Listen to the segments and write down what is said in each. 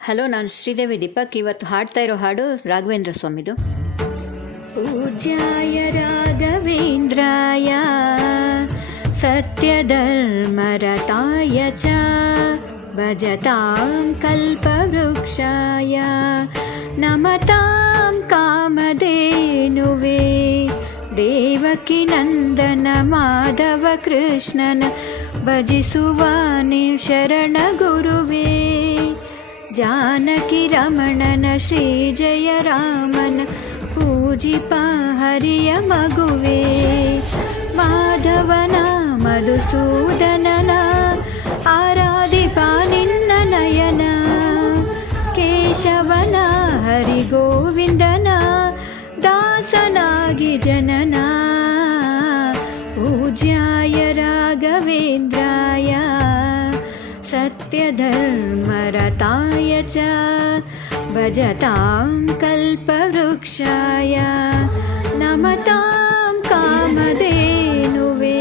Hello, ನಾನು ಶ್ರೀದೇವಿ ದೀಪಕ್. ಇವತ್ತು ಹಾಡ್ತಾ ಇರೋ ಹಾಡು ರಾಘವೇಂದ್ರ ಸ್ವಾಮಿದು. ಪೂಜ್ಯಾಯ ರಾಘವೇಂದ್ರಾಯ ಸತ್ಯಧರ್ಮರತಾಯ ಚ ಭಜತಾಂ ಕಲ್ಪವೃಕ್ಷಾಯ ನಮತಾಂ ಕಾಮಧೇನುವೇ ದೇವಕಿ ನಂದನ ಮಾಧವ ಕೃಷ್ಣನ ಭಜಿಸುವ ಶರಣ ಗುರುವೇ ಜಾನಕಿ ರಮಣನ ಶ್ರೀ ಜಯ ರಾಮನ ಪೂಜಿಪ ಹರಿಯ ಮಗುವೇ ಮಾಧವನ ಮಧುಸೂದನನ ಆರಾಧಿಪ ನಿನ್ನ ನಯನ ಕೇಶವನ ಹರಿಗೋವಿಂದನ ದಾಸನಾಗಿ ಜನನ ಪೂಜ್ಯಾಯ ರಾಘವೇಂದ್ರಾಯ ಸತ್ಯಧರ್ಮರತಾಯ ಚ ಭಜತಾಂ ಕಲ್ಪವೃಕ್ಷಾಯ ನಮತಾಂ ಕಾಮಧೇನುವೇ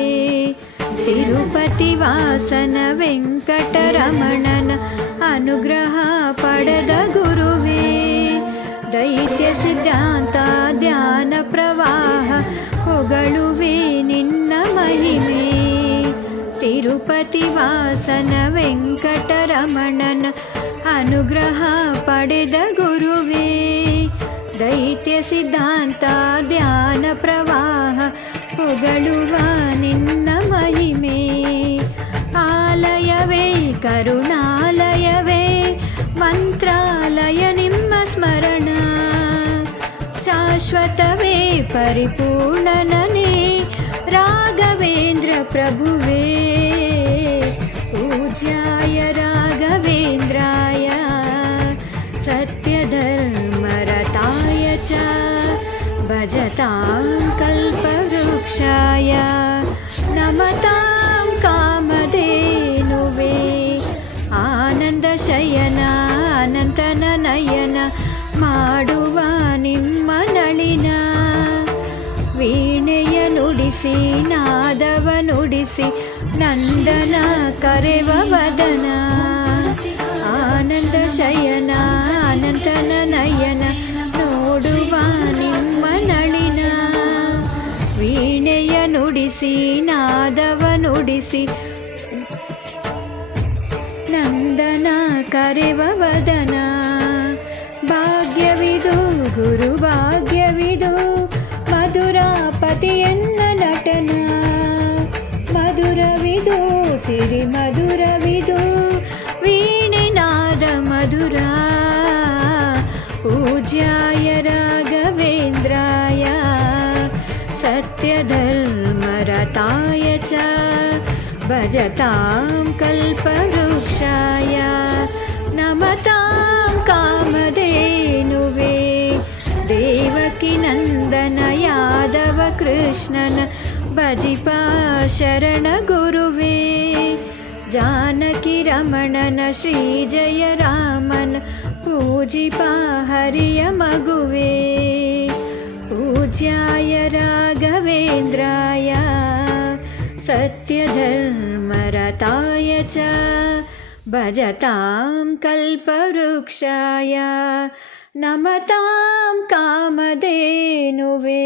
ತಿರುಪತಿ ವಾಸನ ವೆಂಕಟರಮಣನ ಅನುಗ್ರಹ ಪಡೆದ ಗುರುವೇ ದೈತ್ಯ ಸಿದ್ಧಾಂತ ಧ್ಯಾನ ಪ್ರವಾಹ ಹೊಗಳುವೆ ನಿನ್ನ ಮಹಿಮೆ ತಿರುಪತಿ ವಾಸನ ವೆಂಕಟರಮಣನ ಅನುಗ್ರಹ ಪಡೆದ ಗುರುವೇ ದೈತ್ಯ ಸಿದ್ಧಾಂತ ಧ್ಯಾನ ಪ್ರವಾಹ ಹೊಗಳುವ ನಿನ್ನ ಮಹಿಮೆ ಆಲಯವೇ ಕರುಣಾಲಯವೇ ಮಂತ್ರಾಲಯ ನಿಮ್ಮ ಸ್ಮರಣ ಶಾಶ್ವತವೇ ಪರಿಪೂರ್ಣನೇ ರಾಘವೇಂದ್ರ ಪ್ರಭುವೇ ಪೂಜ್ಯಾಯ ರಾಘವೇಂದ್ರಾಯ ಸತ್ಯಧರ್ಮರತಾಯ ಚ ಭಜತಾಂ ಕಲ್ಪವೃಕ್ಷಾಯ ನಮತಾಂ ಕಾಮಧೇನುವೇ ಆನಂದ ಶಯನ ಅನಂತನ ನಯನ ಮಾಡುವ ನಿಮ್ಮ ನಳಿನ ವೀಣೆಯ ನುಡಿಸಿ ನಾದವ ನುಡಿಸಿ ನಂದನ ಕರೆವ ವದನ ಆನಂದ ಶಯನ ಅನಂತನ ನಯನ ನೋಡುವ ನಿಮ್ಮ ನಳಿನ ವೀಣೆಯ ನುಡಿಸಿ ನಾದವ ನುಡಿಸಿ ನಂದನ ಕರೆವ ವದನ ಭಾಗ್ಯವಿದು ಗುರು ಭಾಗ್ಯವಿದು ಮಧುರಾಪತಿಯನ್ನ ನಟನ ಮಧುರವಿದು ಸಿರಿ ಮಧುರವಿದು ವೀಣೆನಾದ ಮಧುರ ಪೂಜ್ಯಾಯ ರಾಘವೇಂದ್ರಾಯ ಸತ್ಯಧರ್ಮರತಾಯ ಚ ಭಜತಾಂ ಕಲ್ಪವೃಕ್ಷಾಯ ನಮತಾಂ ಕಾಮಧೇನುವೇ ದೇವಕಿ ನಂದನ ಯಾದವ ಕೃಷ್ಣನ ಭಜಿಪ ಶರಣ ಗುರುವೇ ಜಾನಕಿ ರಮಣನ ಶ್ರೀ ಜಯ ರಾಮನ ಪೂಜಿಪ ಹರಿಯ ಮಗುವೇ ಪೂಜ್ಯಾಯ ರಾಘವೇಂದ್ರಾಯ ಸತ್ಯಧರ್ಮರತಾಯ ಚ ಭಜತಾಂ ಕಲ್ಪವೃಕ್ಷಾಯ ನಮತಾಂ ಕಾಮಧೇನುವೇ.